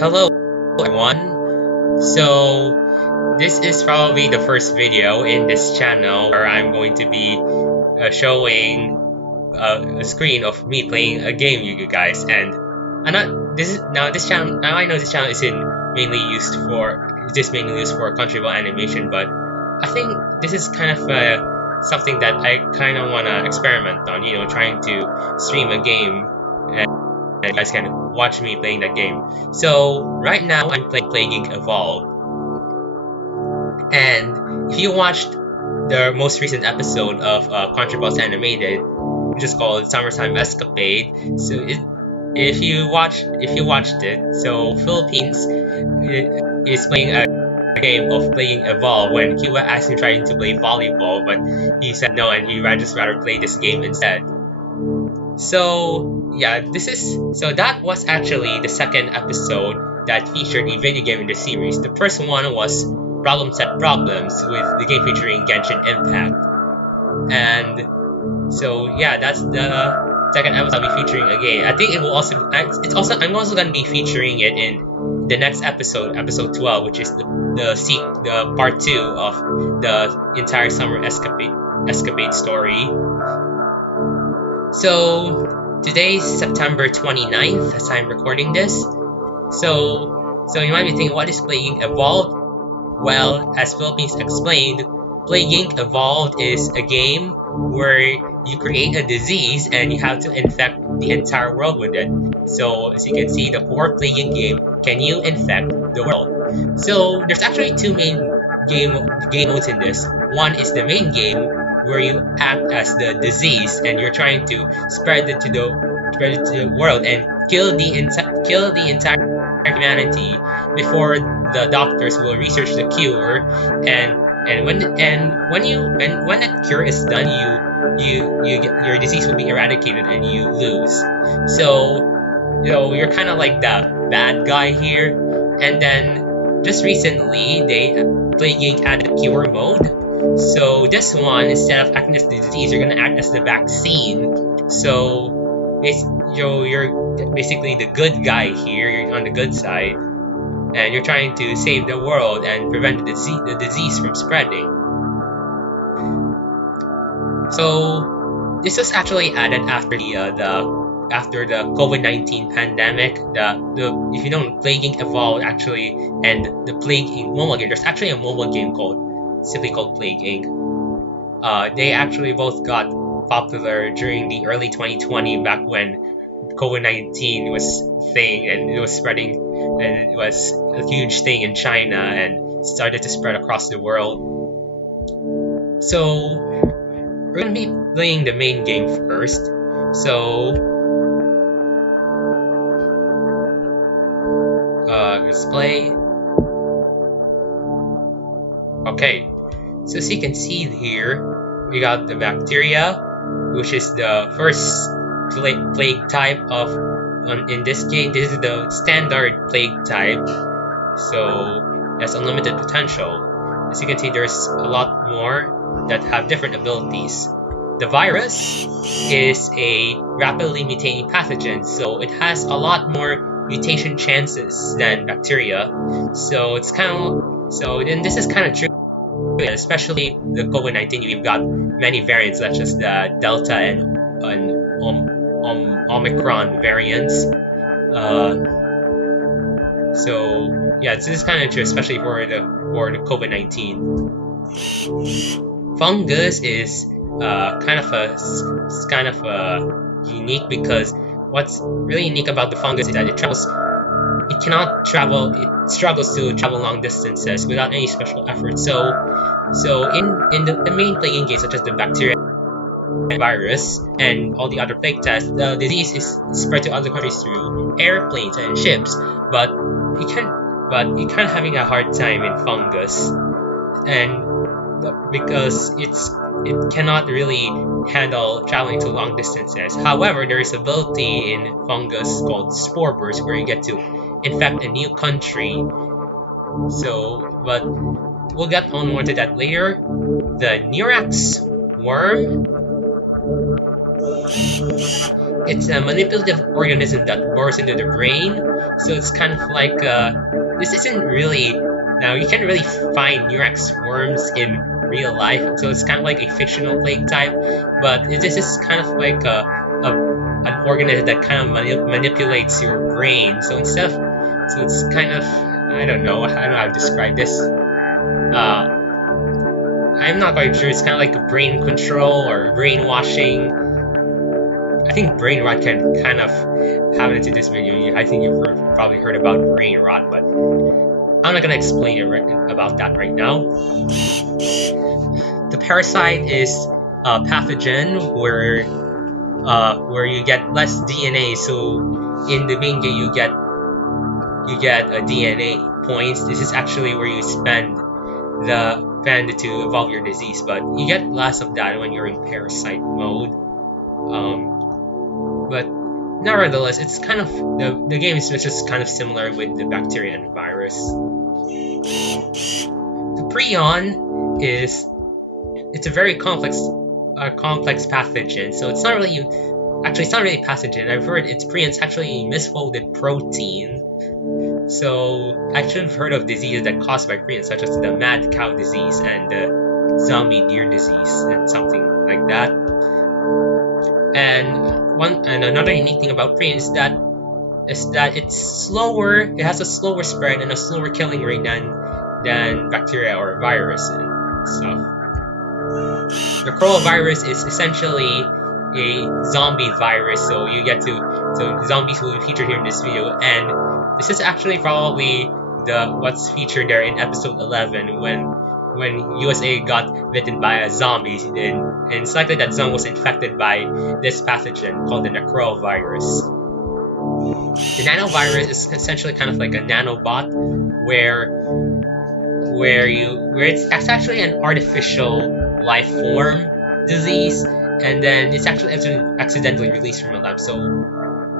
Hello everyone. So this is probably the first video in this channel where I'm going to be showing a screen of me playing a game, you guys. And I'm not this channel. Now I know this channel isn't mainly used for countryball animation, but I think this is kind of something that I kind of want to experiment on. Trying to stream a game. And you guys can watch me playing that game. So right now I'm playing Evolve, and if you watched the most recent episode of Countryball's Animated, which is called Summertime Escapade, so if you watched it, so Philippines is playing a game of playing Evolve when he was actually trying to play volleyball, but he said no, and he just rather play this game instead. So yeah, that was actually the second episode that featured a video game in the series. The first one was Problem Set Problems, with the game featuring Genshin Impact. And so yeah, that's the second episode I'll be featuring a game. I think I'm also gonna be featuring it in the next episode 12, which is the part 2 of the entire Summer Escapade story. So today's September 29th as I'm recording this. So you might be thinking, what is Plaguing Evolved? Well, as Philippines explained, Plaguing Evolved is a game where you create a disease and you have to infect the entire world with it. So as you can see, the core Plaguing game, can you infect the world? So there's actually two main game modes in this. One is the main game, where you act as the disease and you're trying to spread it to the world and kill the entire humanity before the doctors will research the cure. And when that cure is done, your disease will be eradicated and you lose. So you're kind of like the bad guy here. And then just recently they Plaguing added cure mode. So this one, instead of acting as the disease, you're gonna act as the vaccine. So you're basically the good guy here. You're on the good side, and you're trying to save the world and prevent the disease from spreading. So this was actually added after the COVID-19 pandemic. If you know, Plaguing Evolved actually, and the Plaguing mobile game. There's actually a mobile game simply called Plaguing. They actually both got popular during the early 2020, back when COVID-19 was a thing and it was spreading, and it was a huge thing in China and started to spread across the world. So we're gonna be playing the main game first. So display. Okay, so as you can see here, we got the bacteria, which is the first plague type in this game. This is the standard plague type, so that's unlimited potential. As you can see, there's a lot more that have different abilities. The virus is a rapidly mutating pathogen, so it has a lot more mutation chances than bacteria. So then this is kind of true. Especially the COVID-19, we've got many variants, such as the Delta and Omicron variants. So yeah, this is kind of true, especially for the COVID-19. Fungus is kind of unique, because what's really unique about the fungus is that it struggles to travel long distances without any special effort. So in the main plaguing games, such as the bacteria, virus, and all the other plague tests, the disease is spread to other countries through airplanes and ships. But you can't having a hard time in fungus, and because it cannot really handle traveling to long distances. However, there is ability in fungus called spore burst, where you get to infect a new country. But we'll get on more to that later. The Neurax worm it's a manipulative organism that bores into the brain. So it's kind of like this isn't really now you can't really find Murex worms in real life, so it's kind of like a fictional plague type. But this is kind of like an organism that kind of manipulates your brain. So so it's kind of I don't know how to describe this. I'm not quite sure. It's kind of like a brain control or brainwashing. I think brain rot can kind of happen into this video. I think you've probably heard about brain rot, but I'm not gonna explain about that right now. The parasite is a pathogen where you get less DNA. So in the main game, you get a DNA points. This is actually where you spend to evolve your disease, but you get less of that when you're in parasite mode. But nevertheless, it's kind of the game is just kind of similar with the bacteria and virus. The prion it's a very complex pathogen. So it's not really pathogen. I've heard prion's actually a misfolded protein. So I actually have heard of diseases that caused by prions, such as the mad cow disease and the zombie deer disease and something like that. And another unique thing about prion is that it's slower. It has a slower spread and a slower killing rate than bacteria or virus and stuff. The coronavirus is essentially a zombie virus, so zombies will be featured here in this video, and this is actually probably what's featured there in episode 11 when USA got bitten by a zombie, and it's likely that zombie was infected by this pathogen called the necrovirus. The nanovirus is essentially kind of like a nanobot where it's actually an artificial life form disease, and then it's actually accidentally released from a lab. So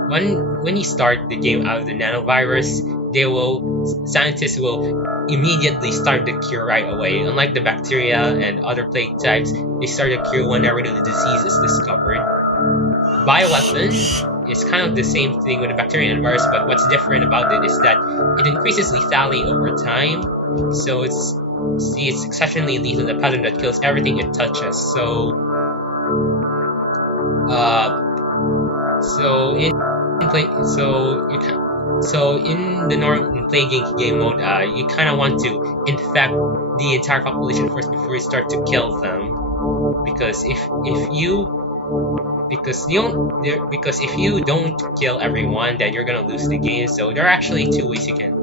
when you start the game out of the nanovirus, scientists will immediately start the cure right away. Unlike the bacteria and other plague types, they start the cure whenever the disease is discovered. Bioweapon is kind of the same thing with the bacteria and virus, but what's different about it is that it increases lethality over time. So it's exceptionally lethal, the pathogen that kills everything it touches. So in the normal plague game mode, you kind of want to infect the entire population first before you start to kill them, because if you don't kill everyone, then you're gonna lose the game. So there are actually two ways you can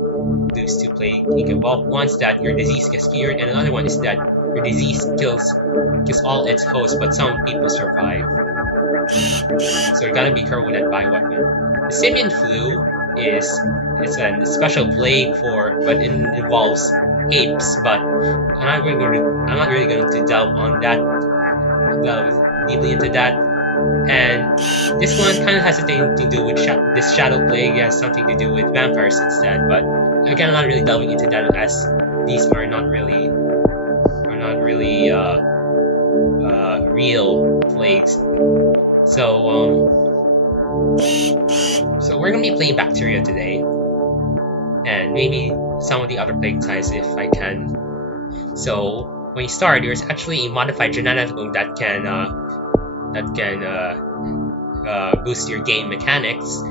lose to plague involved. One's that your disease gets cured, and another one is that your disease kills all its hosts, but some people survive. So you gotta be careful with that bioweapon. The simian flu it's a special plague but it involves apes. But I'm not really going to delve deeply into that. And this one kind of has something to do with this shadow plague. It has something to do with vampires instead. But again, I'm not really delving into that, as these are not really real plagues. So we're gonna be playing bacteria today, and maybe some of the other plague types if I can. So when you start, there's actually a modified genetic code that can boost your game mechanics.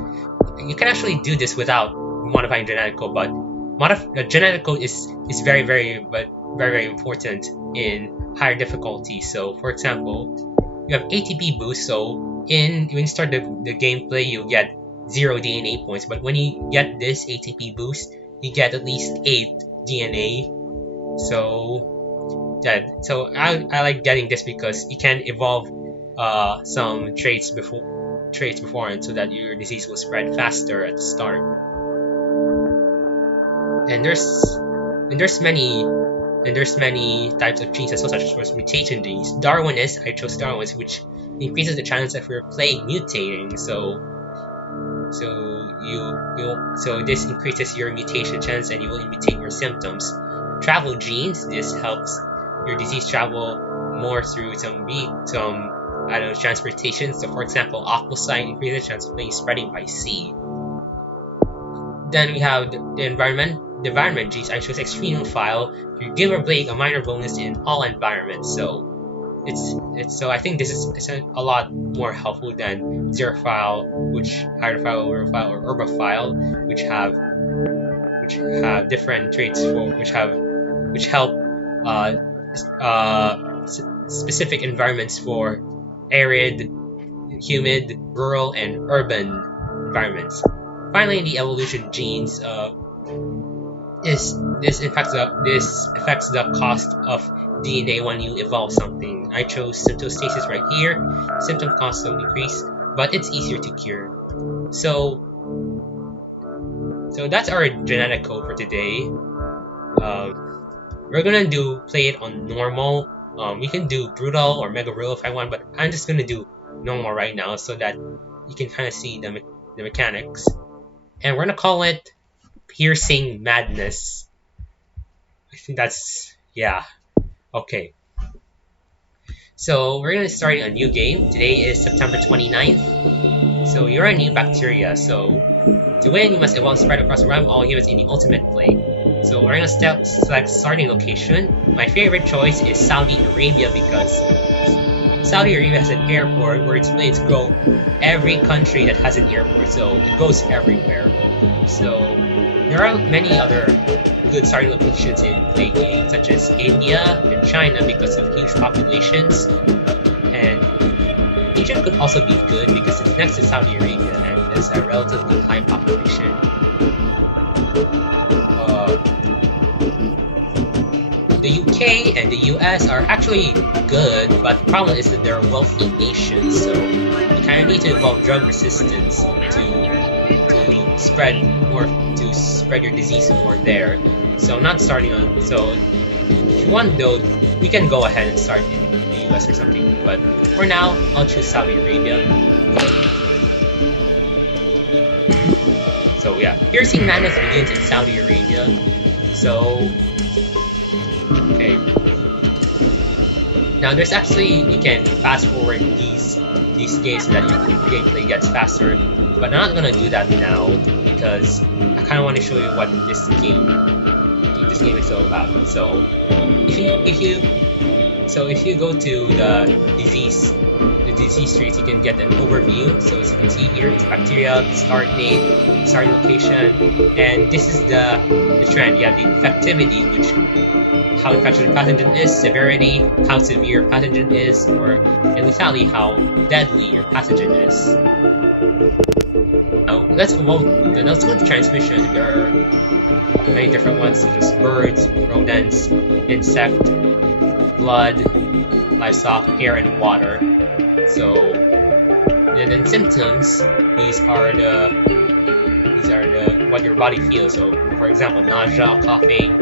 You can actually do this without modifying genetic code, but genetic code is very important in higher difficulty. So for example, you have ATP boost. So when you start the gameplay, you get 0 DNA points, but when you get this ATP boost, you get at least 8 DNA. So I like getting this because you can evolve some traits beforehand, so that your disease will spread faster at the start. And there's many types of genes as well, such as mutation genes. I chose Darwin's, which increases the chances of your plague mutating. So this increases your mutation chance, and you will mutate your symptoms. Travel genes, this helps your disease travel more through some I don't know, transportation. So for example, aquasite increases transportation spreading by sea. Then we have the environment. The environment G's I choose extremophile. You give or playing a minor bonus in all environments. So so I think this is a lot more helpful than zerophile, which hydrophile, urophile, or herbophile, which have different traits for which help specific environments for arid, humid, rural, and urban environments. Finally, the evolution genes this affects the cost of DNA when you evolve something. I chose symptostasis right here. Symptom costs don't decrease, but it's easier to cure. So that's our genetic code for today. We're gonna play it on normal. We can do brutal or mega brutal if I want, but I'm just gonna do normal right now so that you can kind of see the mechanics. And we're gonna call it Piercing Madness. I think that's, yeah. Okay. So we're gonna start a new game. Today is September 29th. So you're a new bacteria. So to win, you must evolve spread across the realm of all humans in the ultimate play. So we're gonna select starting location. My favorite choice is Saudi Arabia because Saudi Arabia has an airport where it's planes go every country that has an airport, so it goes everywhere. So there are many other good starting locations in play games, such as India and China because of huge populations, and Egypt could also be good because it's next to Saudi Arabia and has a relatively high population. The UK and the US are actually good, but the problem is that they're wealthy nations, so you kind of need to evolve drug resistance to spread your disease more there. So I'm not starting on. So if you want though, we can go ahead and start in the US or something. But for now, I'll choose Saudi Arabia. So yeah, Piercing Madness begins in Saudi Arabia. So okay. Now there's actually, you can fast forward these games so that your gameplay gets faster, but I'm not gonna do that now because I kind of want to show you what this game is all about. So if you go to the disease trees, you can get an overview. So as you can see here, it's bacteria, the start date, starting location, and this is the trend. You have the infectivity, which how infectious the pathogen is, severity, how severe a pathogen is, or in lethality, how deadly your pathogen is. Now let's go to transmission. There are many different ones, such as birds, rodents, insect, blood, livestock, air, and water. So then symptoms, these are what your body feels. So for example, nausea, coughing,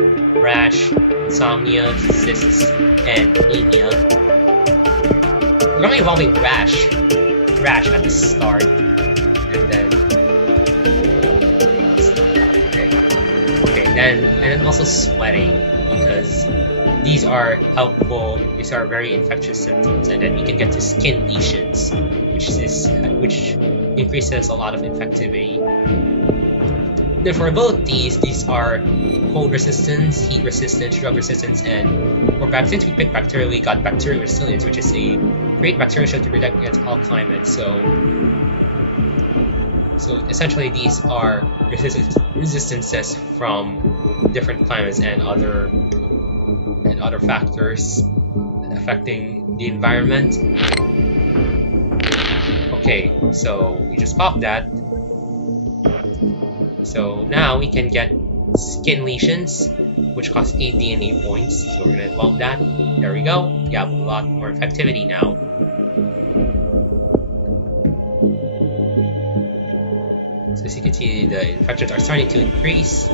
rash, insomnia, cysts, and anemia. We're only evolving rash at the start, and then and then also sweating, because these are helpful. These are very infectious symptoms, and then you can get to skin lesions, which increases a lot of infectivity. Then for abilities, these are cold resistance, heat resistance, drug resistance, and since we picked bacteria, we got bacterial resilience, which is a great bacterial shield to protect against all climates. So essentially, these are resistances from different climates and other factors affecting the environment. Okay, so we just popped that. So now we can get skin lesions, which cost 8 DNA points. So we're gonna evolve that. There we go. We have a lot more effectivity now. So as you can see, the infections are starting to increase.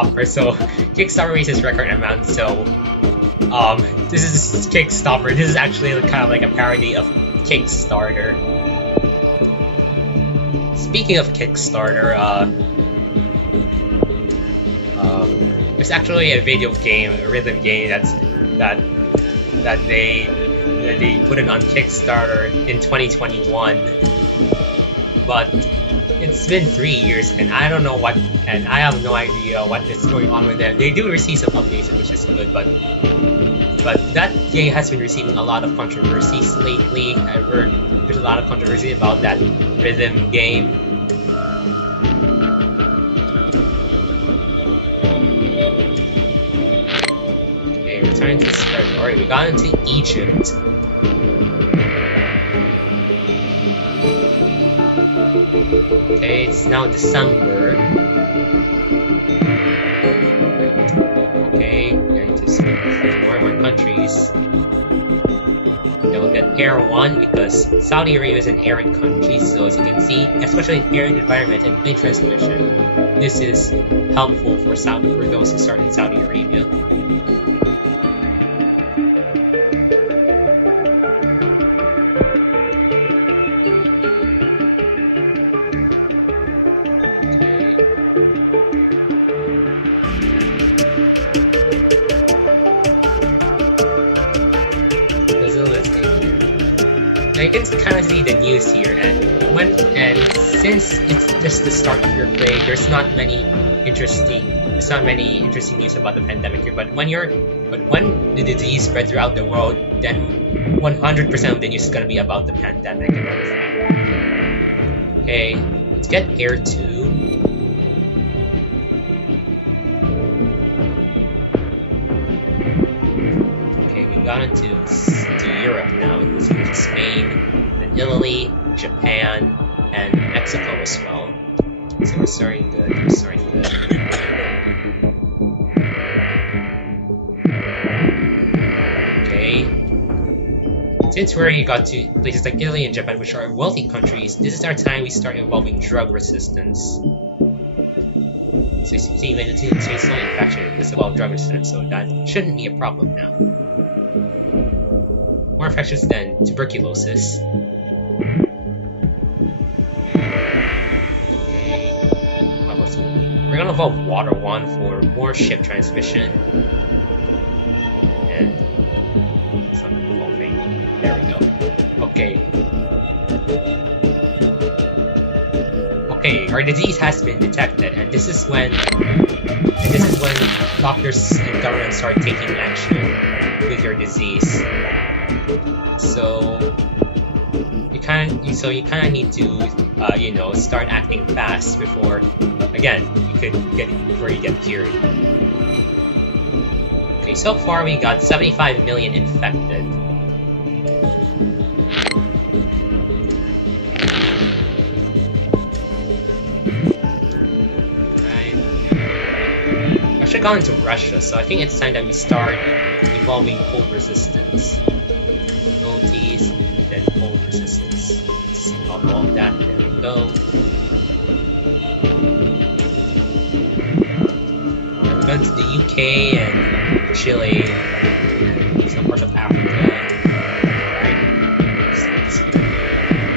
Kickstopper. So Kickstarter raises record amount. So this is Kickstopper. This is actually kind of like a parody of Kickstarter. Speaking of Kickstarter, there's actually a video game, a rhythm game that they put it on Kickstarter in 2021, but it's been 3 years and I don't know what, and I have no idea what is going on with them. They do receive some updates, which is good, but that game has been receiving a lot of controversies lately. I've heard there's a lot of controversy about that rhythm game. Okay, returning to this territory. We got into Egypt. Okay, it's now December. Okay, we're going to switch to more and more countries. Then we'll get Air 1 because Saudi Arabia is an arid country, so as you can see, especially in arid environment and plane transmission, this is helpful for those who start in Saudi Arabia. You can kind of see the news here, and since it's just the start of your play, there's not many interesting news about the pandemic here. But when the disease spread throughout the world, then 100% of the news is gonna be about the pandemic and everything. Okay, let's get Air 2. Gone into Europe now, into Spain, then Italy, Japan, and Mexico as well. So we're starting good. Okay. Since we already got to places like Italy and Japan, which are wealthy countries, this is our time we start involving drug resistance. So you see, it's not infection, it's about drug resistance, so that shouldn't be a problem now. More infectious than tuberculosis. We're gonna evolve Water 1 for more ship transmission. And it's not evolving. There we go. Okay. Okay, our disease has been detected, and this is when doctors and government start taking action with your disease. So you kind of need to start acting fast before you get cured. Okay, so far we got 75 million infected. Right. I should have gone into Russia, so I think it's time that we start evolving cold resistance. Then cold resistance. Let's evolve that. There we go. We're going to the UK and Chile and some parts of Africa.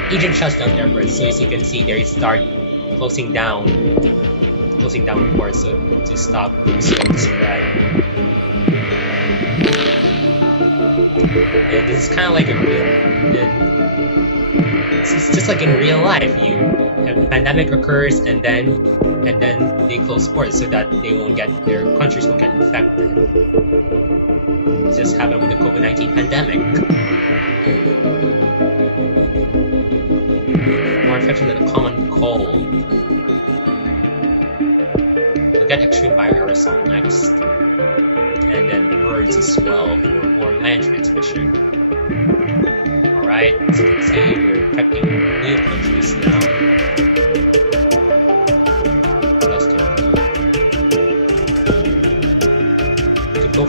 Right. Egypt shuts down airports, so as you can see, they start closing down ports to stop the spread. And this is kind of like it's just like in real life. A pandemic occurs, and then they close ports so that their countries won't get infected. It just happened with the COVID-19 pandemic. More infection than a common cold. We'll get extreme bioaerosol next, and then birds as well for more land transmission. Alright, as you can see, we're infecting new countries now. Let's do it. We go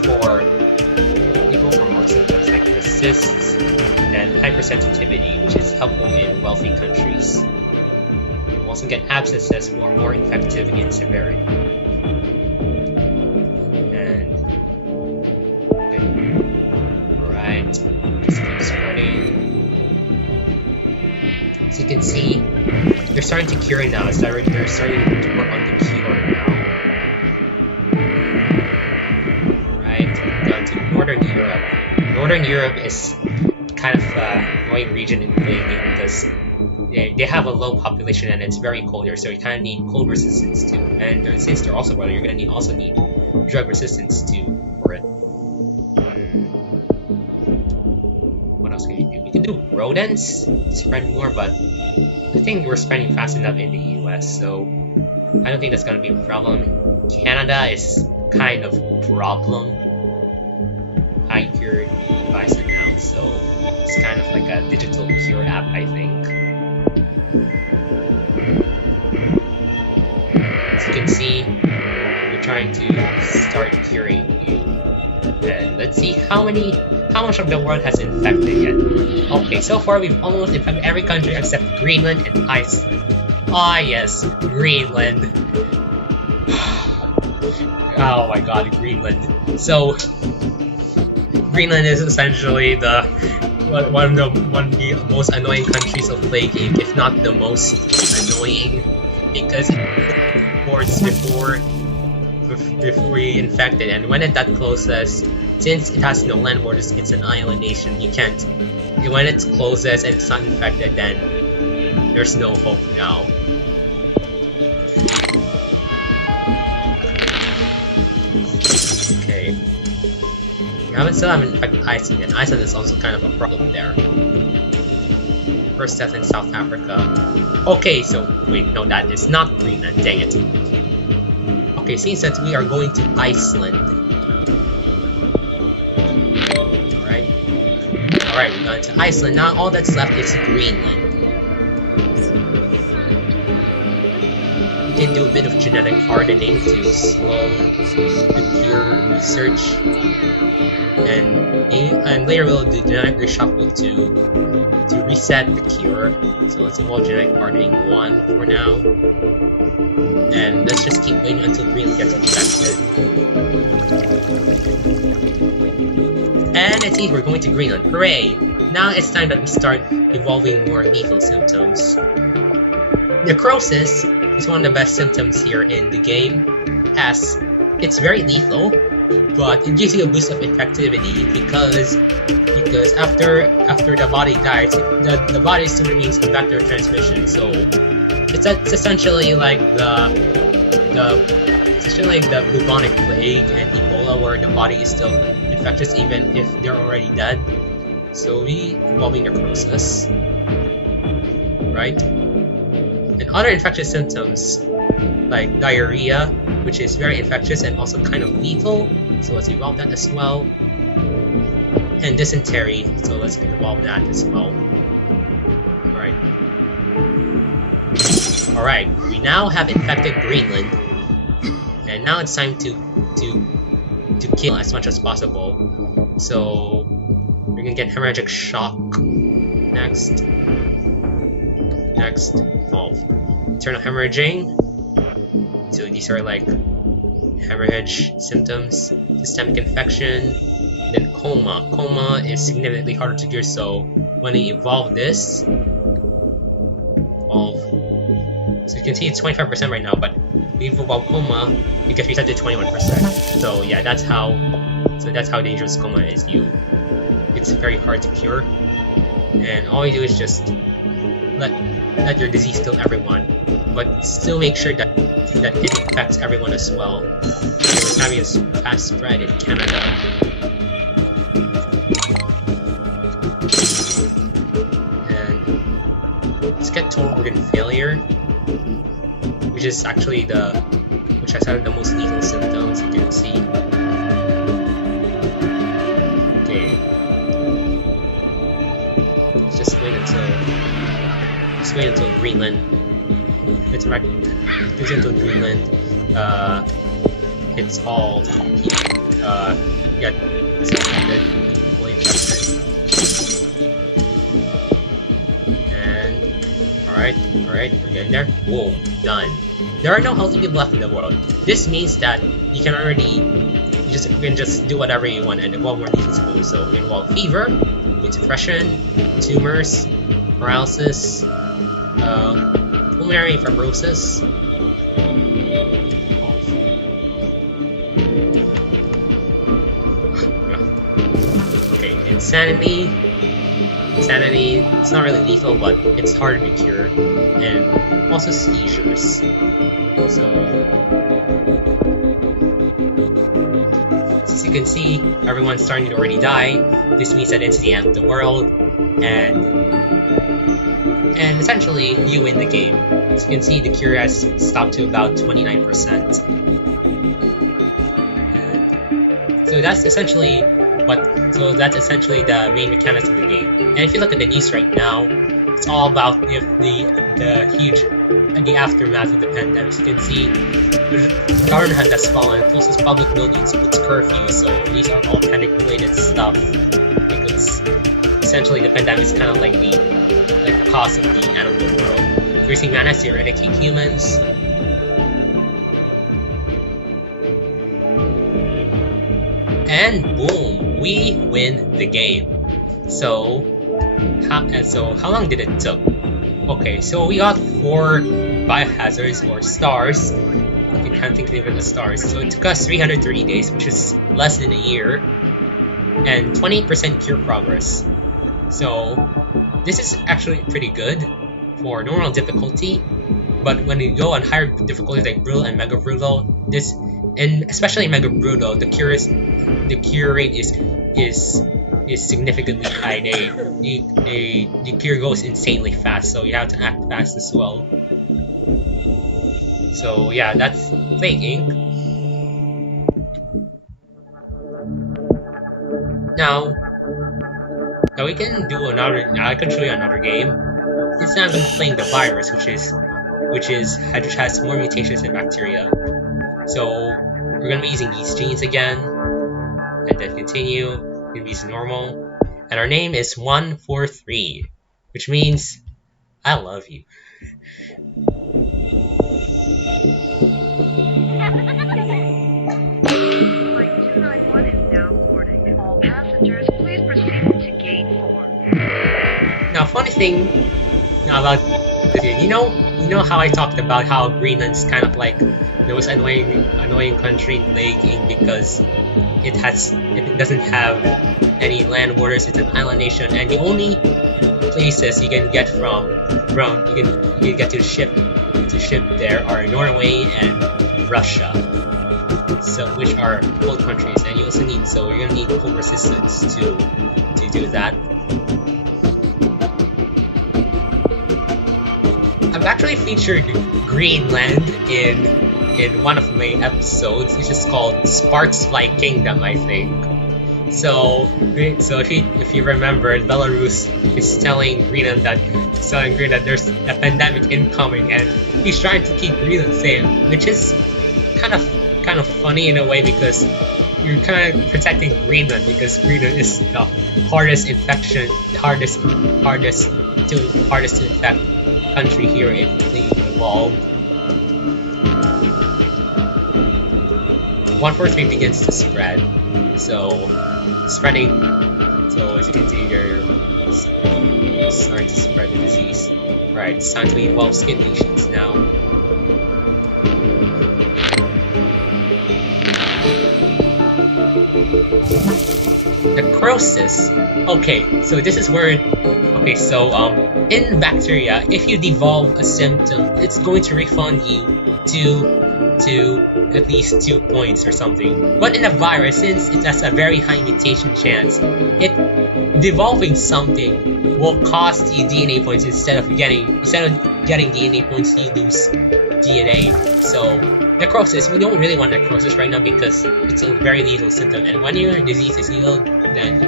for more symptoms like cysts and hypersensitivity, which is helpful in wealthy countries. We'll also get abscesses who are more infective in severity. starting to cure now. They're starting to work on the cure now. Right, down to Northern Europe. Northern Europe is kind of annoying region in playing because they have a low population and it's very cold here, so you kind of need cold resistance too. And since they're also brother, you're gonna also need drug resistance too for it. What else can you do? We can do rodents, spread more, but I think we're spreading fast enough in the US, so I don't think that's gonna be a problem. Canada is kind of a problem. I cured bison now, so it's kind of like a digital cure app, I think. As you can see, we're trying to start curing you. And let's see how much of the world has infected yet. Okay, so far we've almost infected every country except Greenland and Iceland. Ah yes, Greenland. Oh my god, Greenland. So Greenland is essentially one of the most annoying countries of play game, if not the most annoying, because it ports before you infect it, and when it that closes, since it has no land borders, it's an island nation. You can't. When it closes and it's not infected, then there's no hope now. Okay. We still haven't infected Iceland, and Iceland is also kind of a problem there. First death in South Africa. Okay, so wait, no, that is not Greenland. Dang it. Okay, seems that we are going to Iceland. Alright, we've gone to Iceland. Now all that's left is Greenland. We can do a bit of genetic hardening to slow the cure research. And later we'll do genetic reshuffle to reset the cure. So let's involve genetic hardening 1 for now. And let's just keep waiting until Greenland gets infected. And it seems we're going to Greenland. Hooray! Now it's time that we start evolving more lethal symptoms. Necrosis is one of the best symptoms here in the game, as it's very lethal, but it gives you a boost of effectivity because after the body dies, the body still remains a vector of transmission. So it's essentially like the bubonic plague and Ebola, where the body is still infectious even if they're already dead. So we involving necrosis, right? And other infectious symptoms like diarrhea, which is very infectious and also kind of lethal. So let's evolve that as well. And dysentery, so let's evolve that as well. Alright, we now have infected Greenland. And now it's time to kill as much as possible. So we're gonna get hemorrhagic shock next. Evolve. Internal hemorrhaging. So these are like hemorrhage symptoms. Systemic infection. Then coma. Coma is significantly harder to cure, so when we evolve this, so you can see it's 25% right now, but we evolve coma because we set it to 21%. So yeah, that's how dangerous coma is. It's very hard to cure, and all you do is just let your disease kill everyone, but still make sure that it affects everyone as well. We're having a fast spread in Canada. And let's get total organ failure, which is actually which has had the most lethal symptoms, you can see. Okay. Let's just wait until Greenland. Let's wait until Greenland. It's all it's infected, fully infected. And alright, we're getting there. Boom, done. There are no healthy people left in the world. This means that you can just do whatever you want and evolve more lethal. So involve fever, depression, tumors, paralysis, pulmonary fibrosis. Okay, insanity. Insanity, it's not really lethal, but it's hard to cure. And also seizures. So, as you can see, everyone's starting to already die. This means that it's the end of the world, and essentially you win the game. As you can see, the cure has stopped to about 29%. So that's essentially the main mechanics of the game. And if you look at the news right now, it's all about the aftermath of the pandemic. As you can see, the government has fallen, closes public buildings, puts curfew, so these are all panic-related stuff. Because essentially the pandemic is kind of like the cause of the end of the world. Increasing mana to eradicate humans. And boom, we win the game. So how long did it took? Okay, so we got 4 biohazards or stars. You can't think of it as stars. So it took us 330 days, which is less than a year, and 28% cure progress. So this is actually pretty good for normal difficulty. But when you go on higher difficulties like brutal and mega brutal, and especially mega brutal, the cure rate is significantly high. The cure goes insanely fast, so you have to act fast as well. So yeah, that's Plague Inc. Now we can do another. Now I can show you another game. This time I'm playing the virus, which has more mutations than bacteria. So we're gonna be using these genes again, and then continue. We're gonna be using normal, and our name is 143, which means I love you. Flight 291 is now boarding. All passengers, please proceed to gate 4. Now, funny thing about this, you know how I talked about how Greenland's kind of like the most annoying country in Plague Inc. because it doesn't have any land borders. It's an island nation, and the only places you can get you can get to ship there are Norway and Russia, so which are cold countries, and you also you're gonna need cold resistance to do that. I've actually featured Greenland in one of my episodes, which is called Sparks Fly Kingdom, I think. So if you remember, Belarus is telling Greenland that there's a pandemic incoming, and he's trying to keep Greenland safe, which is kind of funny in a way because you're kind of protecting Greenland because Greenland is the hardest to infect country here in Philippinesball. 143 begins to spread, so as you can see, they're starting to spread the disease. Right, it's time to evolve skin lesions now. Necrosis. Okay, so this is where in bacteria, if you devolve a symptom, it's going to refund you to at least 2 points or something. But in a virus, since it has a very high mutation chance, devolving something will cost you DNA points instead of getting DNA points, you lose DNA. So necrosis, we don't really want necrosis right now because it's a very lethal symptom, and when your disease is healed, then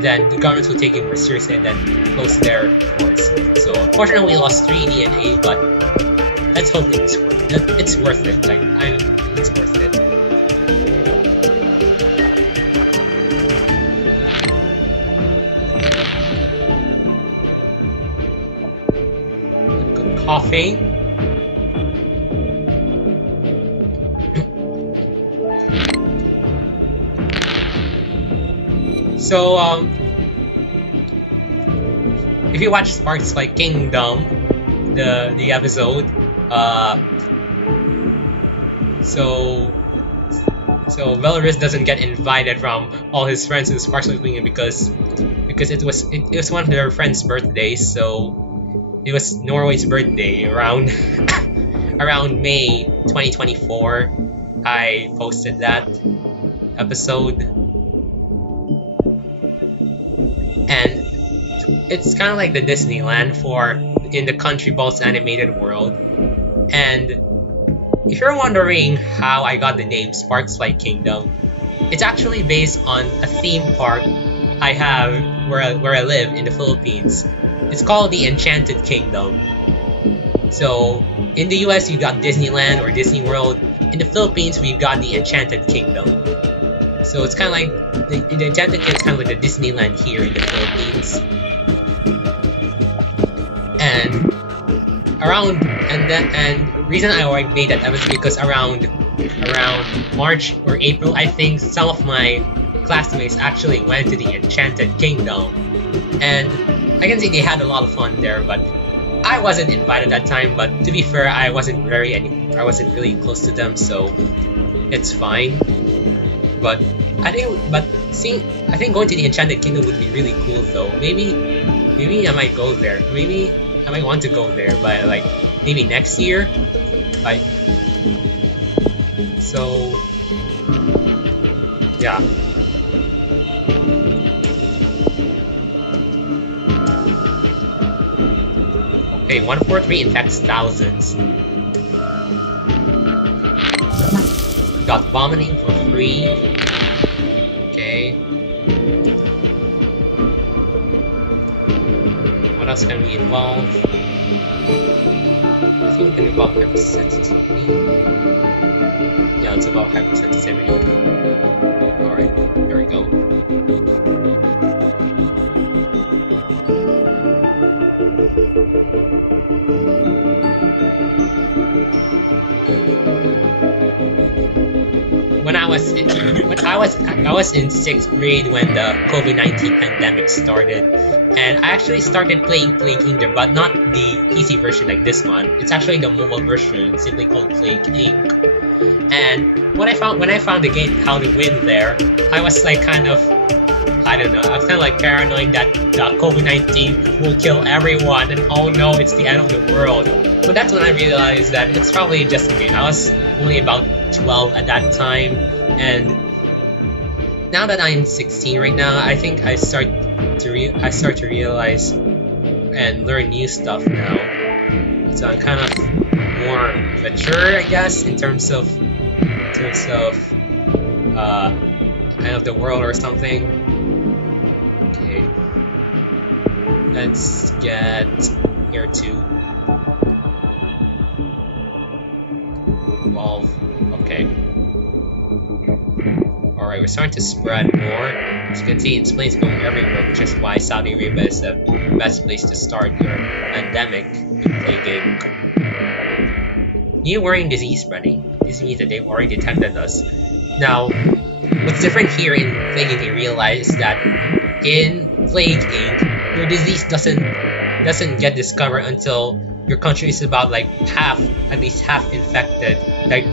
the governments will take it more seriously and then close their ports. So unfortunately we lost 3 DNA, but let's hope it's worth it. It's worth it. Coughing. So if you watch Sparks Fly Kingdom, the episode. So Belarus doesn't get invited from all his friends to Sparks of Wing because it was one of their friends' birthdays. So it was Norway's birthday around around May 2024. I posted that episode, and it's kind of like the Disneyland in the countryball's animated world. And if you're wondering how I got the name Sparks Fly Kingdom, it's actually based on a theme park I have where I live in the Philippines. It's called the Enchanted Kingdom. So in the US you got Disneyland or Disney World. In the Philippines we've got the Enchanted Kingdom. So it's kind of like the Enchanted Kingdom is kind of like the Disneyland here in the Philippines. And reason I made that was because around March or April, I think some of my classmates actually went to the Enchanted Kingdom, and I can see they had a lot of fun there. But I wasn't invited that time. But to be fair, I wasn't really close to them, so it's fine. But I think going to the Enchanted Kingdom would be really cool though. Maybe I might go there. Maybe I might want to go there, but like maybe next year. Like, so yeah. Okay, 143 infects thousands. Got vomiting for free. Okay. What else can we evolve? I think we can evolve hypersensitivity. Yeah, let's evolve hypersensitivity. Alright, there we go. I was in 6th grade when the COVID-19 pandemic started, and I actually started playing Plague Inc., but not the PC version like this one. It's actually the mobile version, simply called Plague Inc. And when I found the game how to win there, I was like I was kind of like paranoid that COVID-19 will kill everyone, and oh no, it's the end of the world. But that's when I realized that it's probably just a game. I was only about 12 at that time, and now that I'm 16 right now, I think I start to realize and learn new stuff now. So I'm kind of more mature, I guess, in terms of kind of the world or something. Okay, let's get here to evolve. Okay. Alright, we're starting to spread more. As you can see, it's going everywhere, which is why Saudi Arabia is the best place to start your pandemic in Plague Inc. New worrying disease spreading. This means that they've already detected us. Now, what's different here in Plague Inc., you realize that in Plague Inc., your disease doesn't get discovered until your country is about at least half infected. Like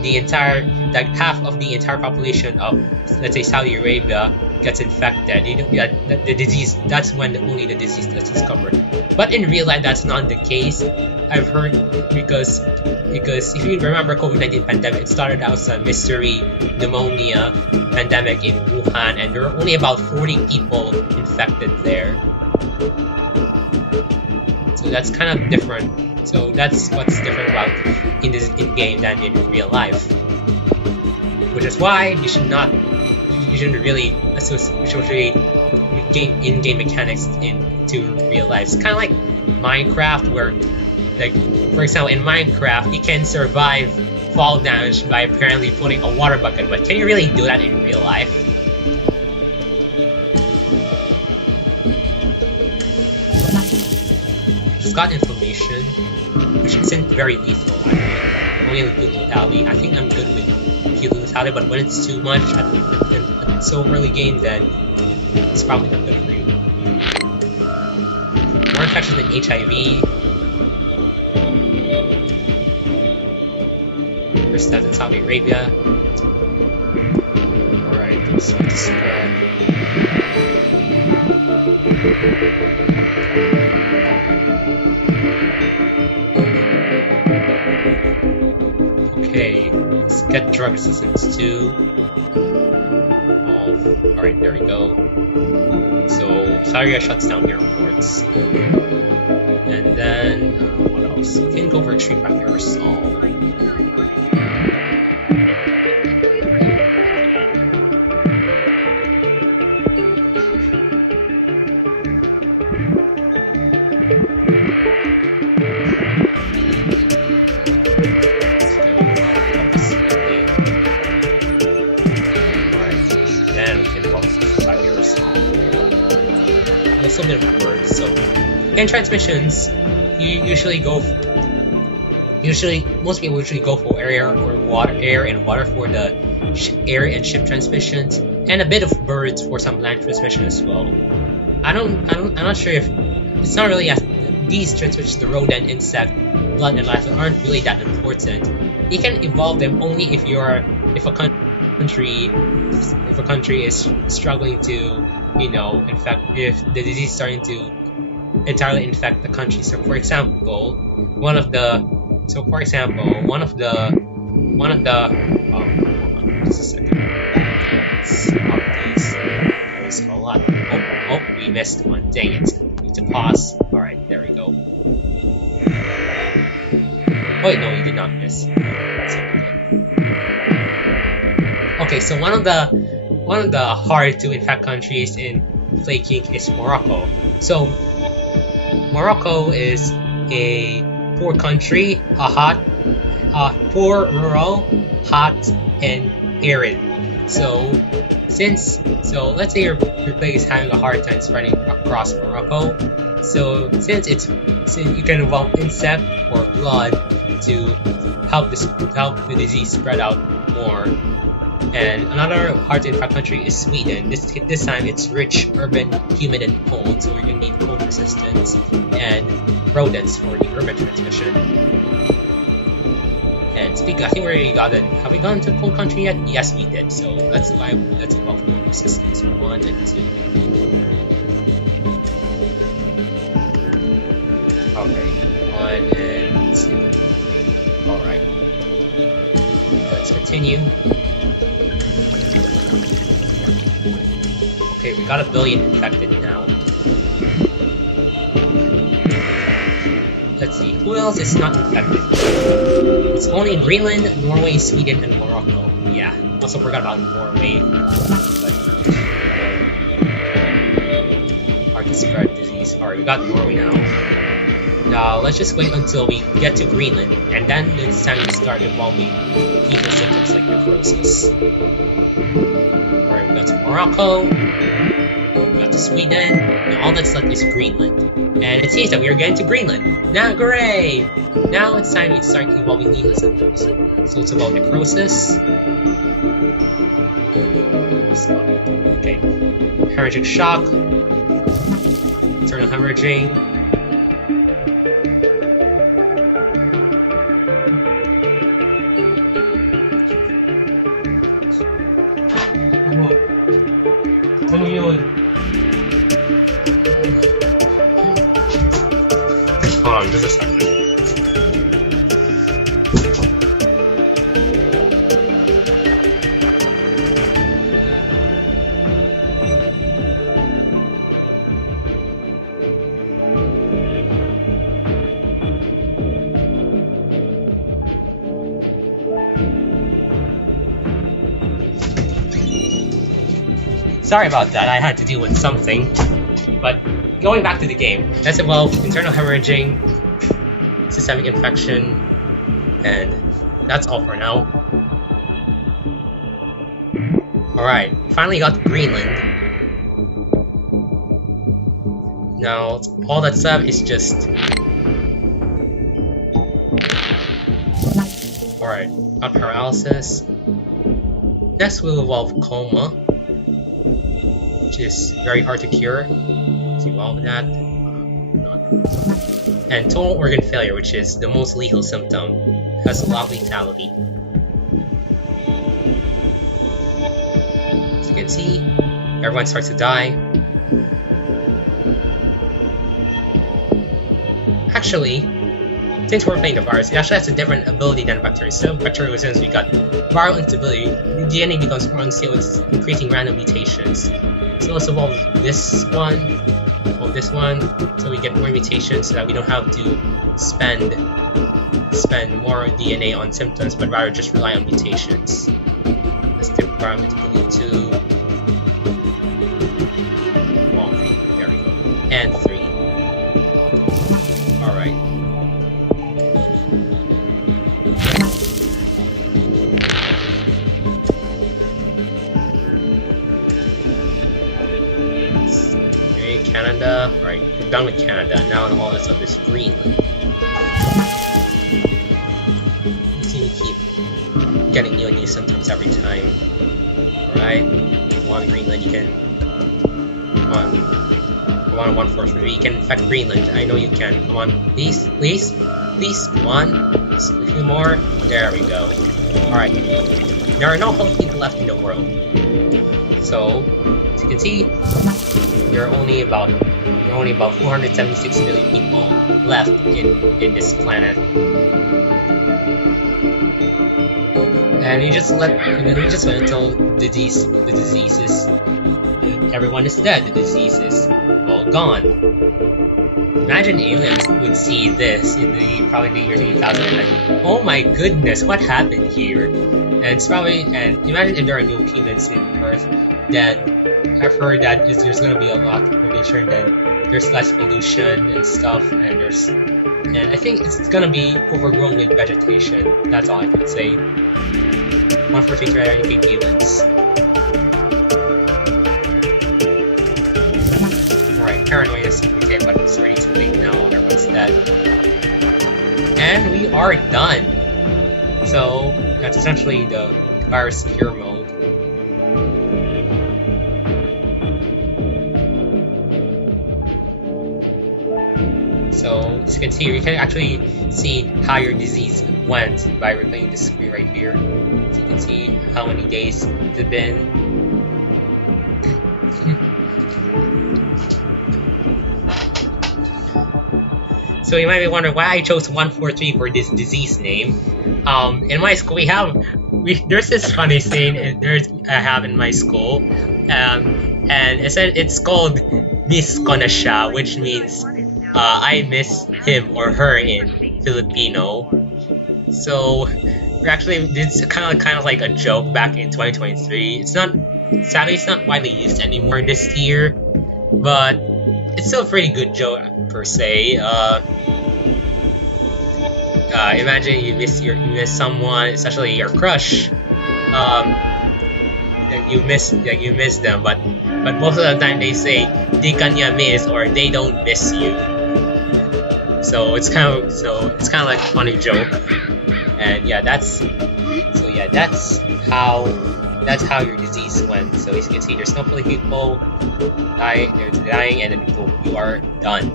half of the entire population of, let's say, Saudi Arabia gets infected. The disease, that's when only the disease gets discovered. But in real life, that's not the case. I've heard because if you remember COVID-19 pandemic, it started out as a mystery pneumonia pandemic in Wuhan, and there were only about 40 people infected there. So that's kind of different. So that's what's different about in game than in real life. Which is why you shouldn't really associate in-game mechanics into real life. It's kind of like Minecraft, where, like, for example, in Minecraft, you can survive fall damage by apparently putting a water bucket, but can you really do that in real life? It's got inflammation, which isn't very lethal. Only with good lethality. I think I'm good with healing lethality, but when it's too much at so early game, then it's probably not good for you. More infections than HIV. First step in Saudi Arabia. Alright, so to spread. Okay, let's get drug assistance too. Alright, there we go. So, Saudi Arabia shuts down airports. And then, what else? We can go for extreme aerosol. A bit of words. So, in transmissions, most people usually go for air and water for the air and ship transmissions, and a bit of birds for some land transmission as well. I'm not sure if it's not really as these transmissions, the rodent, insect, blood, and life aren't really that important. You can evolve them only if a country is struggling to, in fact, if the disease is starting to entirely infect the country. So, for example, hold on, just a second. Let's stop these. There's a lot. Oh, we missed one. Dang it. We need to pause. Alright, there we go. Wait, no, you did not miss. Okay, so one of the hard to infect countries in Plague Inc. is Morocco. So Morocco is a poor country, poor, rural, hot, and arid. So let's say your plague is having a hard time spreading across Morocco. So since you can evolve insect or blood to help the disease spread out more. And another hard to infect country is Sweden. This time it's rich, urban, humid, and cold, so you're gonna need cold resistance and rodents for the urban transmission. And I think we already got it. Have we gone to cold country yet? Yes, we did. So let's evolve cold resistance 1 and 2. Okay, 1 and 2. Alright. Let's continue. Okay, we got 1 billion infected now. Let's see, who else is not infected? It's only Greenland, Norway, Sweden, and Morocco. Yeah, also forgot about Norway. But hard to spread disease. Alright, we got Norway now. Now, let's just wait until we get to Greenland, and then it's time to start evolving evil symptoms like necrosis. Alright, we got to Morocco, we got to Sweden, and all that's left is Greenland. And it seems that we are getting to Greenland! Now, hooray! Now it's time to start evolving evil symptoms. So it's about necrosis. Okay. Hemorrhagic shock. Internal hemorrhaging. Ano yun? Hold on, just a second. Sorry about that, I had to deal with something. But going back to the game, let's evolve internal hemorrhaging, systemic infection, and that's all for now. Alright, finally got to Greenland. Now, all that's left is just... Alright, got paralysis. Next we'll evolve coma, which is very hard to cure. Let's evolve that. And total organ failure, which is the most lethal symptom, has a lot of lethality. you can see, everyone starts to die. Actually, since we're playing the virus, it actually has a different ability than bacteria. So bacteria, since we got viral instability, the DNA becomes more unstable, it's increasing random mutations. So let's evolve this one, so we get more mutations, so that we don't have to spend more DNA on symptoms, but rather just rely on mutations. Let's do environmentability 2. Oh, there we go. And 3. Alright. Okay, Canada. Alright, we're done with Canada. Now all this stuff is Greenland. You see me keep getting new and new symptoms every time. Alright. On Greenland you can on 143 you can infect Greenland. I know you can. Come on, please, please, please, come on. Just a few more. There we go. Alright. There are no healthy people left in the world. So, as you can see, there are only about 476 million people left in this planet. And you just wait until the disease everyone is dead. The disease is all gone. Imagine aliens would see this in probably the year 2000 and like, oh my goodness, what happened here? And imagine if there are new humans in Earth that I've heard that there's gonna be a lot of pollution, then there's less pollution and stuff, and I think it's gonna be overgrown with vegetation. That's all I can say. 143 to eradicate aliens. Alright, paranoia is mutate, but it's ready to late now. Everyone's dead. And we are done. So that's essentially the virus cure mode. So as you can see, you can actually see how your disease went by replaying the screen right here. So you can see how many days it's been. So you might be wondering why I chose 143 for this disease name. In my school there's this funny scene I have in my school, and it's called Miss Konasha, which means I miss him or her in Filipino. So it's kind of like a joke back in 2023. Sadly it's not widely used anymore this year, but it's still a pretty good joke per se. Imagine you miss someone, especially your crush. That you miss them, but most of the time they say "di kanya miss" or "they don't miss you." So it's kind of like a funny joke, and that's how your disease went. So as you can see, there's no people dying, and then you are done.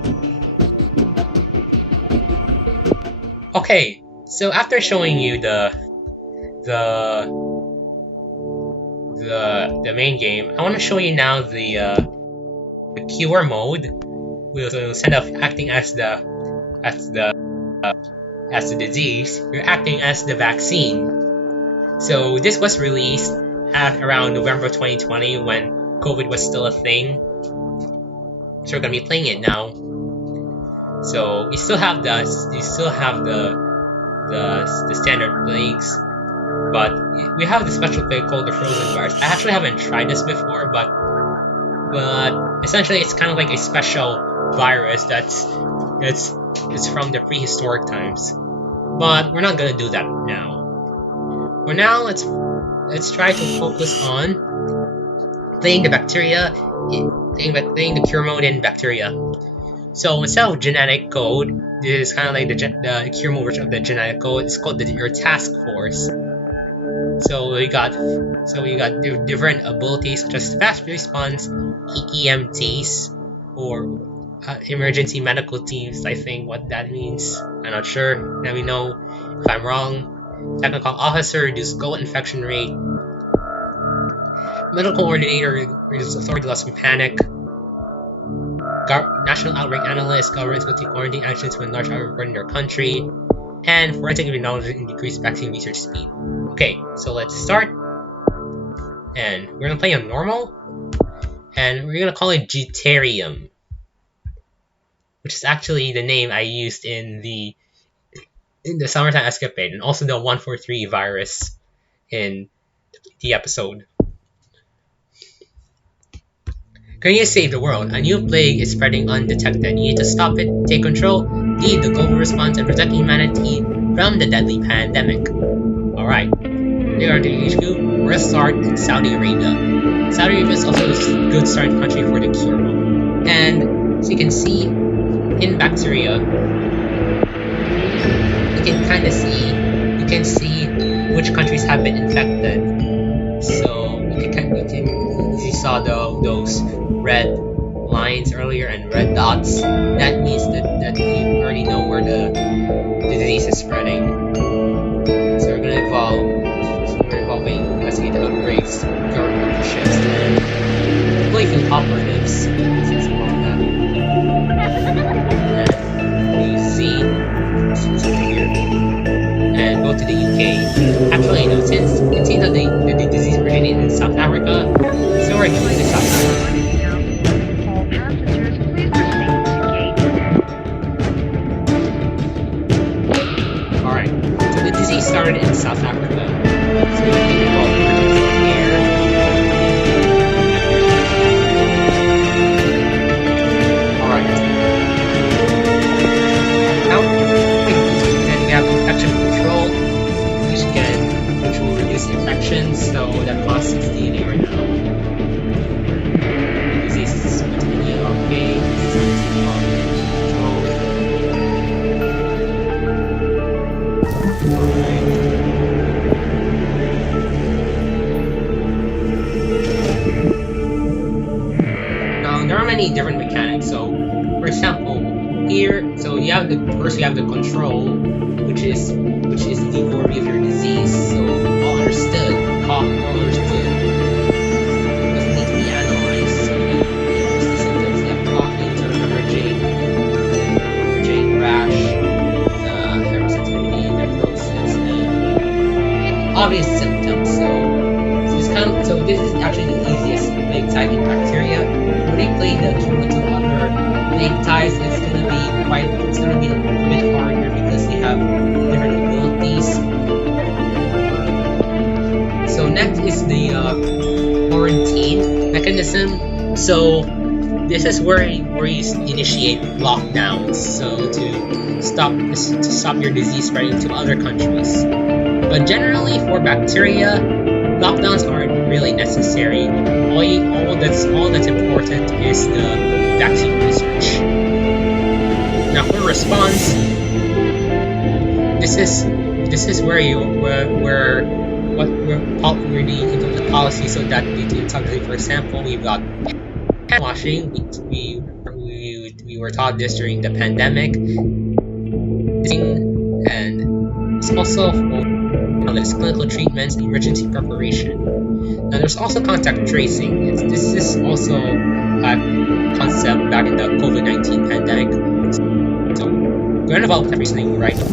Okay, so after showing you the main game, I want to show you now the cure mode. Instead of acting as the disease, you're acting as the vaccine. So this was released at around November 2020 when COVID was still a thing. So we're gonna be playing it now. So we still have the standard plagues, but we have the special plague called the frozen virus. I actually haven't tried this before, but essentially it's kind of like a special virus it's from the prehistoric times. But we're not gonna do that now. For now, let's try to focus on playing the bacteria, playing the cure mode in bacteria. So instead of genetic code, this is kind of like the cure mode version of the genetic code. It's called your task force. So we got different abilities such as fast response, EMTs, or emergency medical teams. I think what that means. I'm not sure. Let me know if I'm wrong. Technical officer, reduce co-infection rate. Medical coordinator reduces authority loss and panic. National outbreak analyst, governments will take quarantine actions when large outbreak in their country. And forensic immunology and decreased vaccine research speed. Okay, so let's start. And we're gonna play on normal. And we're gonna call it Deuterium, which is actually the name I used in the summertime escapade, and also the 143 virus in the episode. Can you save the world? A new plague is spreading undetected. You need to stop it, take control, lead the global response, and protect humanity from the deadly pandemic. Alright, here are the HQ. We're gonna start in Saudi Arabia. Saudi Arabia is also a good starting country for the cure. And so you can see in bacteria, you can see which countries have been infected. So you saw those red lines earlier and red dots. That means that you already know where the disease is spreading. So we're gonna we're evolving, investigate the outbreaks, government partnerships, and blinking operatives. You see here, and go to the UK. Actually, no, since it seems that the disease originated in South Africa, so we're going to South Africa. All passengers, please proceed to gate. Alright, so the disease started in South Africa. So you can involve emergency care. Alright. Now, then we have infection control, which will reduce infections, so that costs 60 right now. Disease is completely okay. Now there are many different mechanics. So, for example, here, so you have the control, which is the overview of your disease. So all understood, all understood. Doesn't need to be analyzed. So here's the symptoms. You have coughing, sort of emerging rash, hypersensitivity, necrosis, and obvious symptoms. So this is actually the easiest plague type in bacteria. When they play the cumulative other plague types, it's gonna be a bit harder because they have different abilities. So next is the quarantine mechanism. So this is where you initiate lockdowns, so to stop your disease spreading to other countries. But generally, for bacteria, lockdowns aren't really necessary. All that's important is the vaccine research. Now for response, this is where we're into the policy, so that we do something. For example, we've got hand washing. We were taught this during the pandemic, and it's also there's clinical treatments and emergency preparation. Now there's also contact tracing. This is also a concept back in the COVID-19 pandemic. So we're gonna involve contact tracing right now.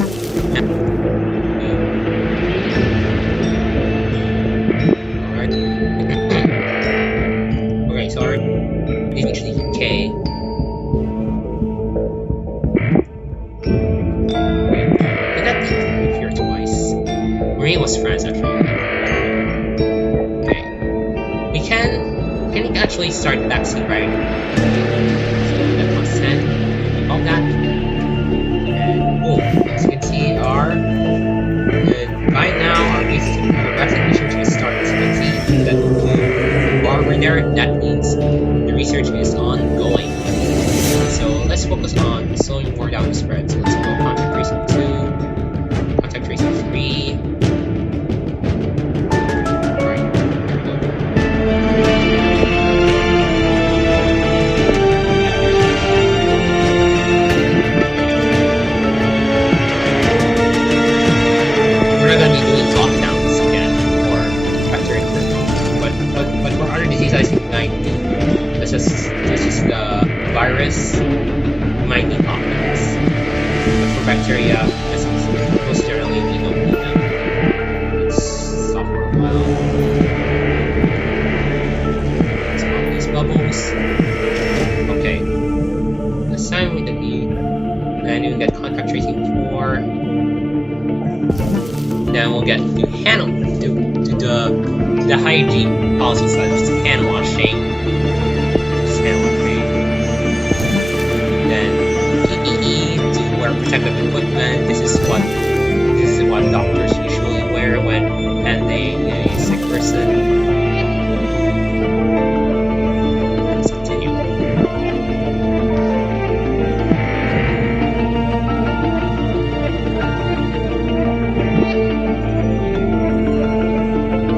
Alright. Okay, so HDK. Marie was France actually. Okay. We can actually start the vaccine right. So that was 10. We call that. And boom. As you can see, right now our vaccine research is starting. So you can see that blue bar right there, that means the research is ongoing. So let's focus on slowing more down the spread. So let's go contact tracing 2, contact tracing 3. this is the virus. We might need optics. But for bacteria, most generally we don't need them. Let's stop for a while. Let's pop these bubbles. Okay. Assign with the B. Then we get contact tracing 4. Then we'll get to the hygiene policy side, which is hand washing. Then PPE to wear protective equipment. This is what doctors usually wear when handling a sick person. Let's continue.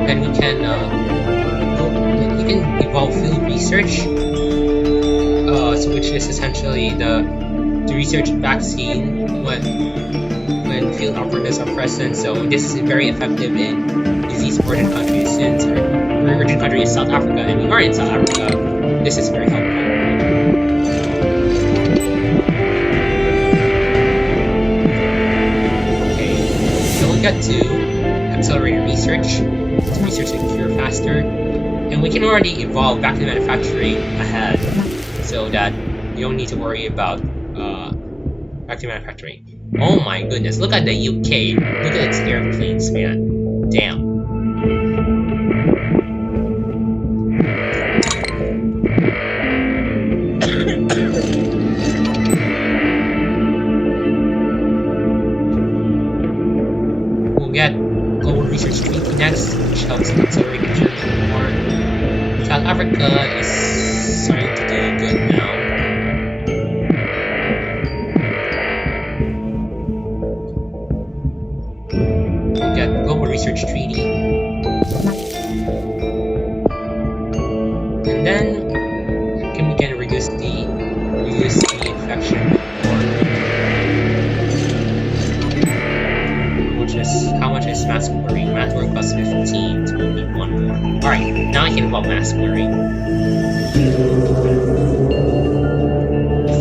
Then we can evolve field research. So which is essentially the research vaccine when field operatives are present. So this is very effective in disease-burdened countries. Since our origin country is South Africa and we are in South Africa, this is very helpful. Okay, so we got to accelerate research to research and cure faster, and we can already evolve back to manufacturing ahead, so that you don't need to worry about factory manufacturing. Oh my goodness, look at the UK. Look at its airplanes, man. Damn. We'll get global research treaty next, which helps accelerate the journey more. South Africa is starting to do good now. We'll get global research treaty. And then we can reduce the infection rate. How much is mass querying? Mass querying plus 15, so we'll need 1 more. Alright, now I can evolve mass querying.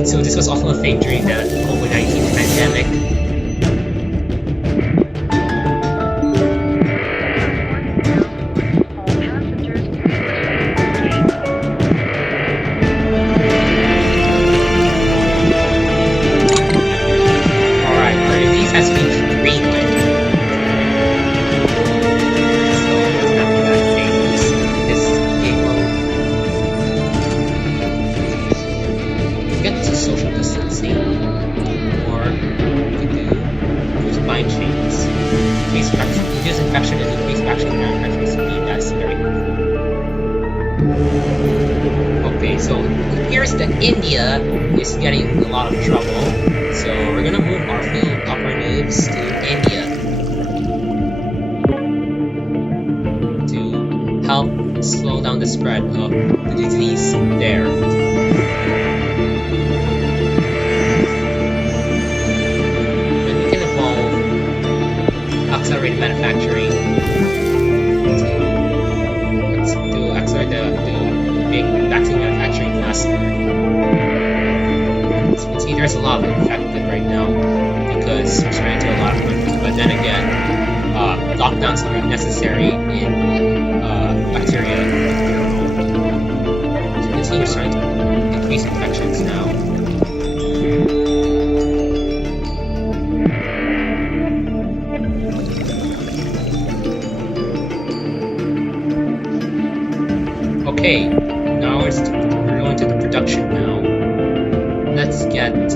So this was also a thing during the COVID-19 pandemic. Alright, our disease has reached Greenland. So it's not that dangerous. This game mode. Get to social distancing, or we can do supply chains. Reduce infection and increase vaccine manufacturing speed. That's very helpful. Okay, so it appears that India is getting a lot of trouble, so we're gonna move our field operatives to India to help slow down the spread of the disease there. Accelerate manufacturing to accelerate the big vaccine manufacturing faster. As you can see, there's a lot of infected right now because we're spreading to a lot of countries. But then again, lockdowns are necessary in bacteria. As you can see, we're starting to decrease infections now. Okay, now we're going to the production now. Let's get a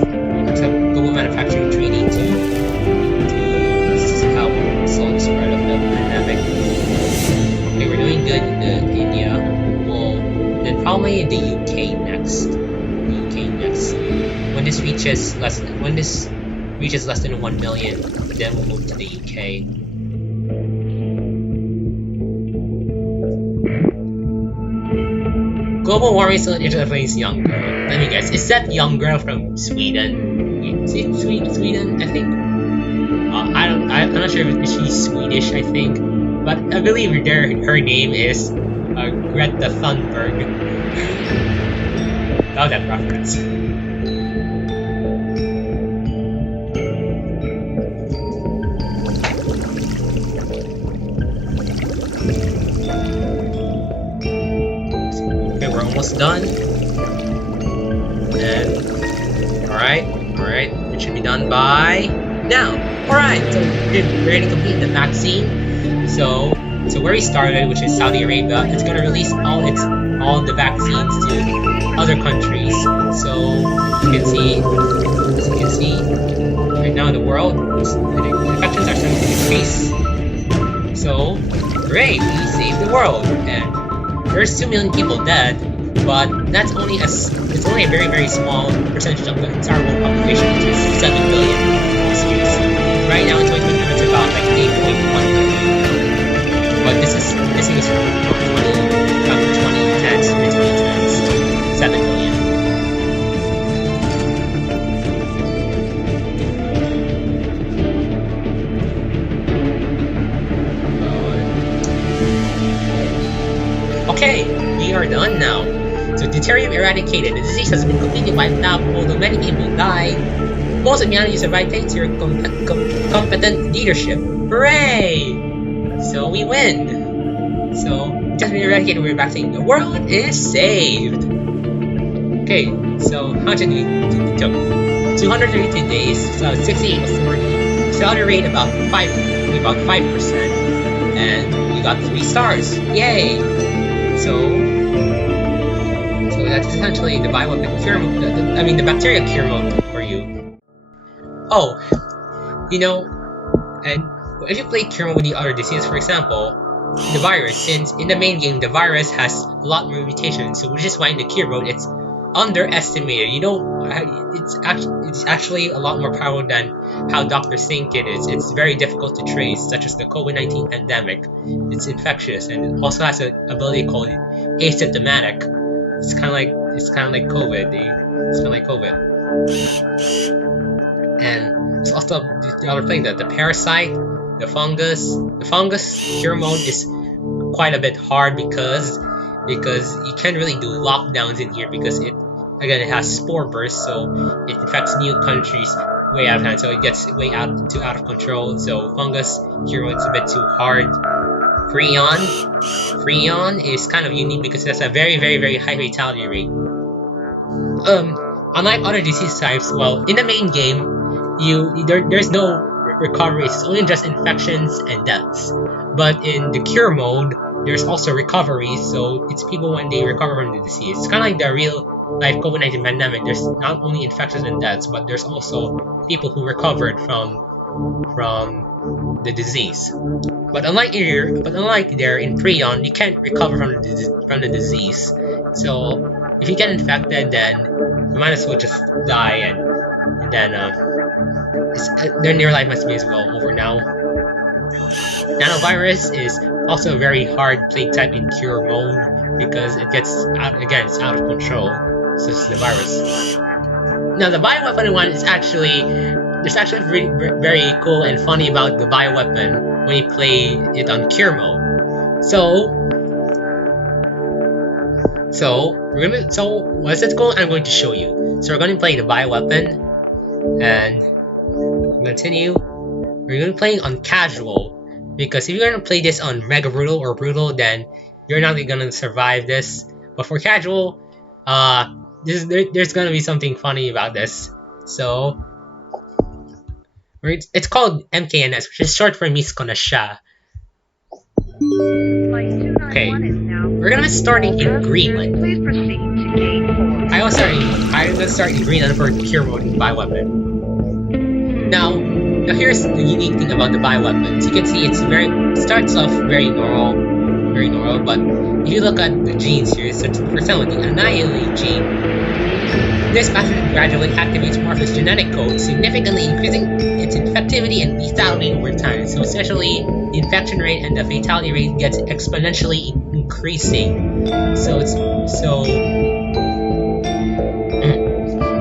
global manufacturing treaty to help slow the spread of the pandemic. Okay, we're doing good in India. Well, then probably the UK next. When this reaches less than 1 million, then we'll move to the UK. Global warming still interplays young girl. Let me guess, is that young girl from Sweden? Is it Sweden? I think. I'm not sure if she's Swedish. I think, but I believe her name is Greta Thunberg. Oh, that reference. Okay, we're almost done. And alright, it should be done by now. Alright, so we're ready to complete the vaccine. So where we started, which is Saudi Arabia, it's gonna release all the vaccines to other countries. So you can see, as you can see, right now in the world, the infections are starting to decrease. So great, we saved the world, and there's 2 million people dead, but that's only it's only a very, very small percentage of the entire world population, which is 7 billion. Right now in 2020, it's about like 8.1 billion. But this is from 2010s to mid 2010s, 7 billion. Okay, we are done now. So deuterium eradicated. The disease has been completely wiped out, although many people died. Most of humanity survived thanks to your competent leadership. Hooray! So we win. So just been eradicated with vaccine. The world is saved. Okay, so how did we do? 232 days, so 68 authority. Salary rate about 5%, and we got 3 stars. Yay! So that's essentially the bioweapon cure mode. The bacteria cure mode for you. Oh, and if you play cure mode with the other diseases, for example, the virus, since in the main game the virus has a lot more mutations, so which is why in the cure mode it's underestimated. It's actually a lot more powerful than how doctors think it is. It's very difficult to trace, such as the COVID-19 pandemic. It's infectious, and it also has an ability called asymptomatic. It's kind of like COVID. It's kind of like COVID. And it's also the other thing, that the parasite, the fungus cure mode is quite a bit hard because you can't really do lockdowns in here, because it has spore bursts, so it infects new countries way out of hand, so it gets way out of control. So fungus cure mode is a bit too hard. Freon is kind of unique because it has a very, very, very high fatality rate. Unlike other disease types, well, in the main game, there's no recovery. It's only just infections and deaths. But in the cure mode, there's also recovery, so it's people when they recover from the disease. It's kind of like the real life COVID-19 pandemic. There's not only infections and deaths, but there's also people who recovered from the disease. But unlike there in Freon, you can't recover from the disease. So if you get infected, then you might as well just die, and then your life must be as well over now. Nanovirus is also a very hard plague type in cure mode because it's out of control. So it's the virus. Now the bioweapon one is there's actually very cool and funny about the bioweapon when you play it on cure mode. So what's it called? I'm going to show you. So we're going to play the bioweapon and continue. We're going to play on casual, because if you're going to play this on mega brutal or brutal, then you're not going to survive this. But for casual, there's going to be something funny about this. So it's called MKNS, which is short for Miss Konasha. Okay, we're gonna be starting in Greenland. Please proceed to gate 4. I'm gonna start in Greenland for cure mode bioweapon. Now here's the unique thing about the bioweapons. You can see it starts off very normal, but if you look at the genes here, such for example the annihilate gene, this pathogen gradually activates Morpho's genetic code, significantly increasing its infectivity and lethality over time. So essentially, the infection rate and the fatality rate gets exponentially increasing.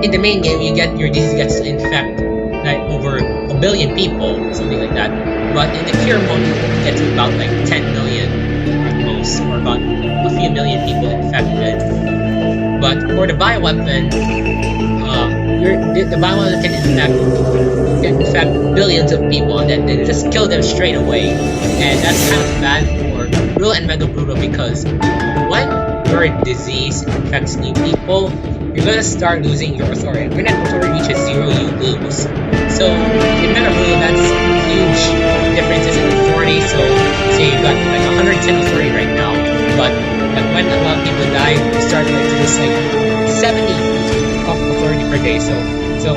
In the main game, your disease gets to infect like over 1 billion people, something like that. But in the cure mode, you get to about like 10 million at most. virus, or about a few million people infected. But for the bioweapon, the bioweapon can infect billions of people and then just kill them straight away. And that's kind of bad for Brutal and Mega Brutal, because when your disease infects new people, you're gonna start losing your authority. When that authority reaches 0, you lose. So in Mega Brutal, that's huge differences in authority. So say you got like 110 authority right now, but when a lot of people die, you start like to lose like 70 of authority per day. So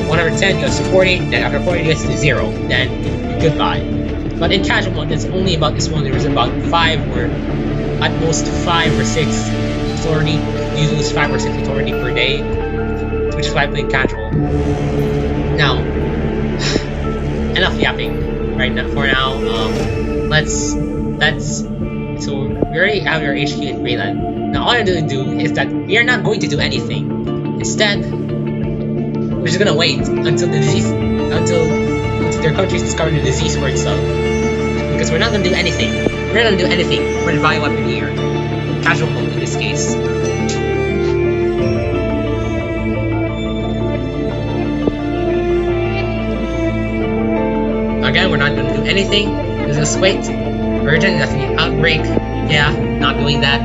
110 goes to 40, then after 40 it gets to 0, then goodbye. But in casual mode, it's only about this one. There's about 5 or at most 5 or 6 authority. You lose 5 or 6 authority per day, which is why I play casual. Now, enough yapping right now. For now, so we already have our HQ in Greenland. Now all I'm going to do is that we are not going to do anything. Instead, we're just gonna wait until their countries discover the disease for itself. Because we're not gonna do anything. We're not gonna do anything for the bioweapon here. Casual mode in this case. Again, we're not gonna do anything. Just wait. Urgent definitely outbreak. Yeah, not doing that.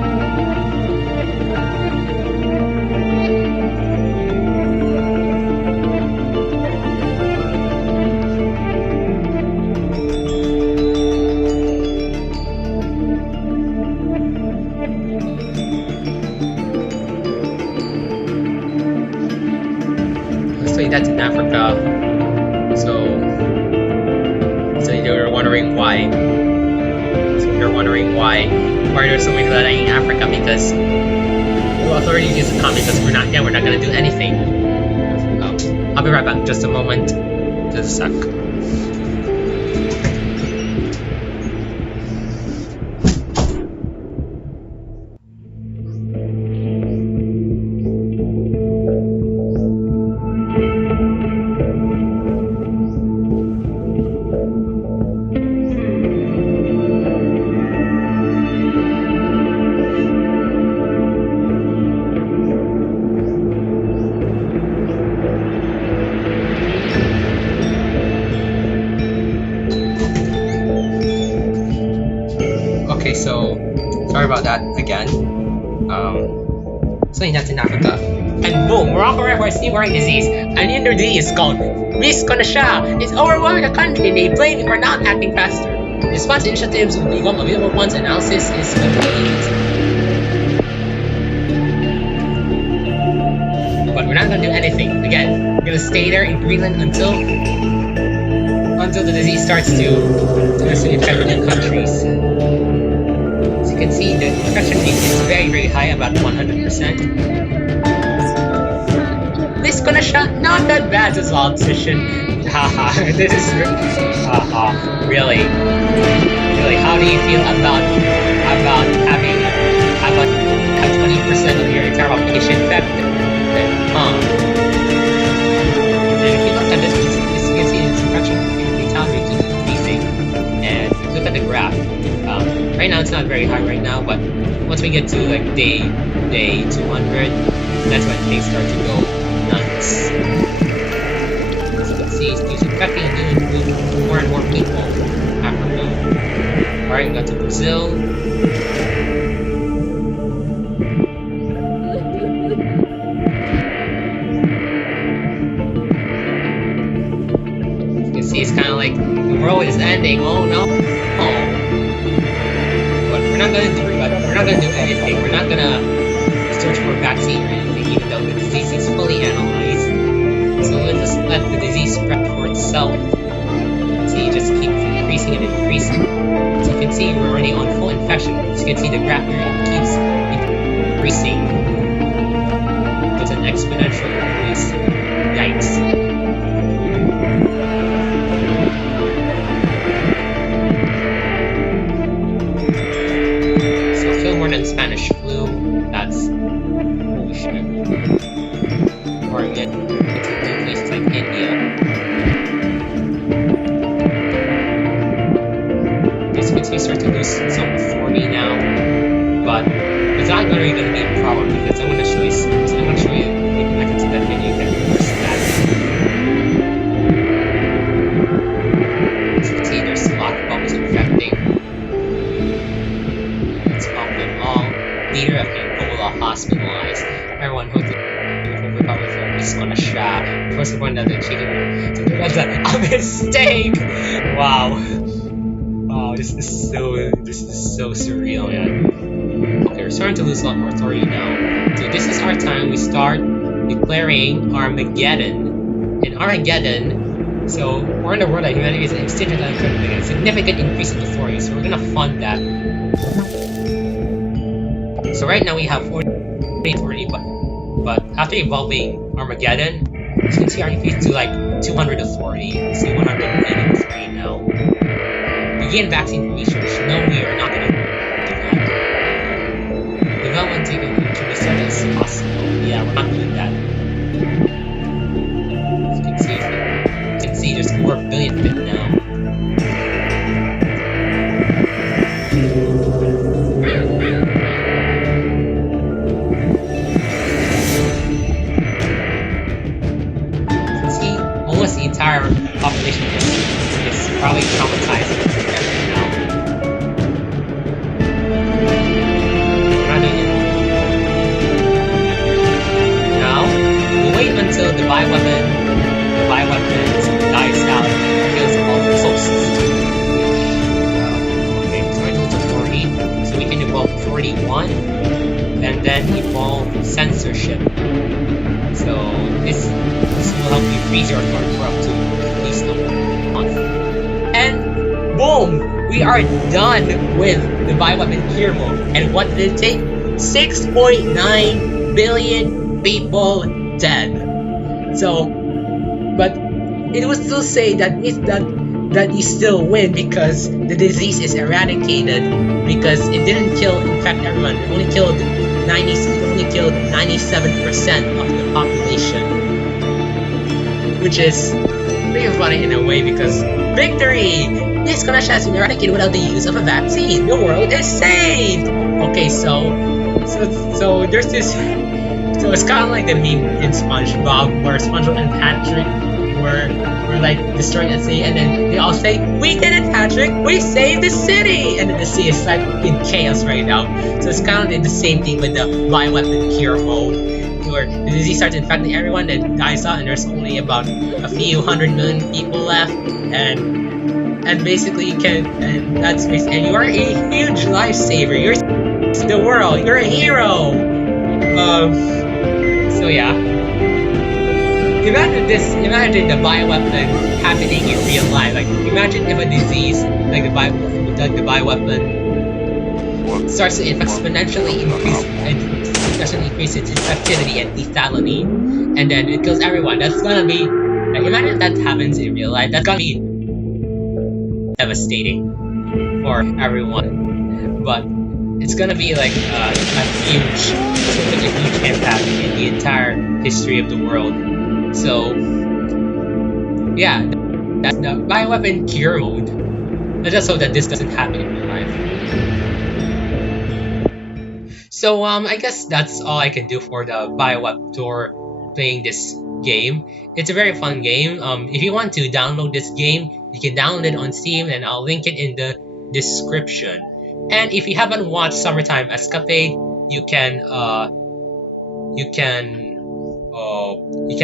That's in Africa, so you're wondering why. Why there's so many dying in Africa, because the authorities just come because we're not gonna do anything. I'll be right back in just a moment. Just a sec. Okay, so sorry about that again. So that's in Africa. And boom, Morocco reports newborn disease. An new disease called Misconasha is overwhelming the country. They blame it for not acting faster. Response initiatives will become available once analysis is complete. But we're not gonna do anything. Again, we're gonna stay there in Greenland until the disease starts to infect new countries. As you can see, the infection rate is very, very high, about 100%. This gonna shot not that bad as well, position. Haha, this is really. How do you feel about having 20% of your entire population infected? And if you look at this, you can see its infection fatality keeps increasing. And look at the graph. Right now it's not very high right now, but once we get to like day 200, that's when things start to go nuts. As you can see, it's infecting and doing more and more people. Africa. Alright, we got to Brazil. As you can see, it's kind of like the world is ending. Oh no! But we're not gonna do anything. We're not gonna search for a vaccine or anything, even though the disease is fully analyzed. So we'll just let the disease spread for itself. See, it just keeps increasing and increasing. As you can see, we're already on full infection. As you can see, the graph here keeps increasing. It's an exponential increase. Yikes. More than Spanish flu, that's holy shit. Or get to places like India. These kids start to lose some authority now. already gonna be a problem because I'm gonna show you. I'm gonna show you. I can see that video. You can reverse that. As you can see, there's a lot of bubbles infecting. Let's pop them all. Leader of Ebola hospitalized. Everyone hopefully will recover from this on a shot. First of all, that the chicken. So that's a mistake. Wow. Wow, this is so surreal, man. Okay, we're starting to lose a lot more authority now. So this is our time. We start declaring Armageddon. In Armageddon, so we're in the world that humanity is extinct and a significant increase in authority. So we're gonna fund that. So right now we have 40 authority, but after evolving Armageddon, as you can see, our increase to like 200 authority. See 180 authority now. Begin vaccine research. No, we are not gonna do that. Development taken to the start as possible. Yeah, we're not doing that. As you can see, there's 4 billion bit now. Almost the entire population is probably traumatized right now. Now, we'll wait until the bioweapon dies out and kills all the hosts. Okay, so we're going to authority. So we can evolve authority 1 and then evolve censorship. So this will help you freeze your authority for up to at least a month. And boom! We are done with the bioweapon cure mode. And what did it take? 6.9 billion people dead. So, but it would still say that you still win because the disease is eradicated because it didn't infect everyone. It only killed 97% of the population, which is pretty funny in a way because victory! This condition has been eradicated without the use of a vaccine. The world is saved. Okay, so there's this. So it's kind of like the meme in SpongeBob where SpongeBob and Patrick were like destroying the city, and then they all say, "We did it, Patrick! We saved the city!" And then the city is like in chaos right now. So it's kind of like the same thing with the bioweapon cure mode, where the disease starts infecting everyone, then dies out, and there's only about a few 100 million people left, and basically you can, and you are a huge lifesaver. You're the world. You're a hero. So yeah. Imagine the bioweapon happening in real life. Like, imagine if a disease like the bioweapon starts to exponentially increase its infectivity and lethality, and then it kills everyone. That's gonna be like, imagine if that happens in real life. That's gonna be devastating for everyone. But it's gonna be like a huge impact in the entire history of the world. So, yeah, that's the bioweapon cure mode. Let's just hope that this doesn't happen in real life. So, I guess that's all I can do for the Bioweapon tour playing this game. It's a very fun game. If you want to download this game, you can download it on Steam, and I'll link it in the description. And if you haven't watched Summertime Escapade, you can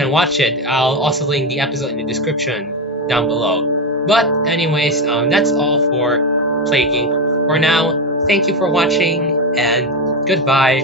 watch it. I'll also link the episode in the description down below. But anyways, that's all for Play Game for now. Thank you for watching, and goodbye.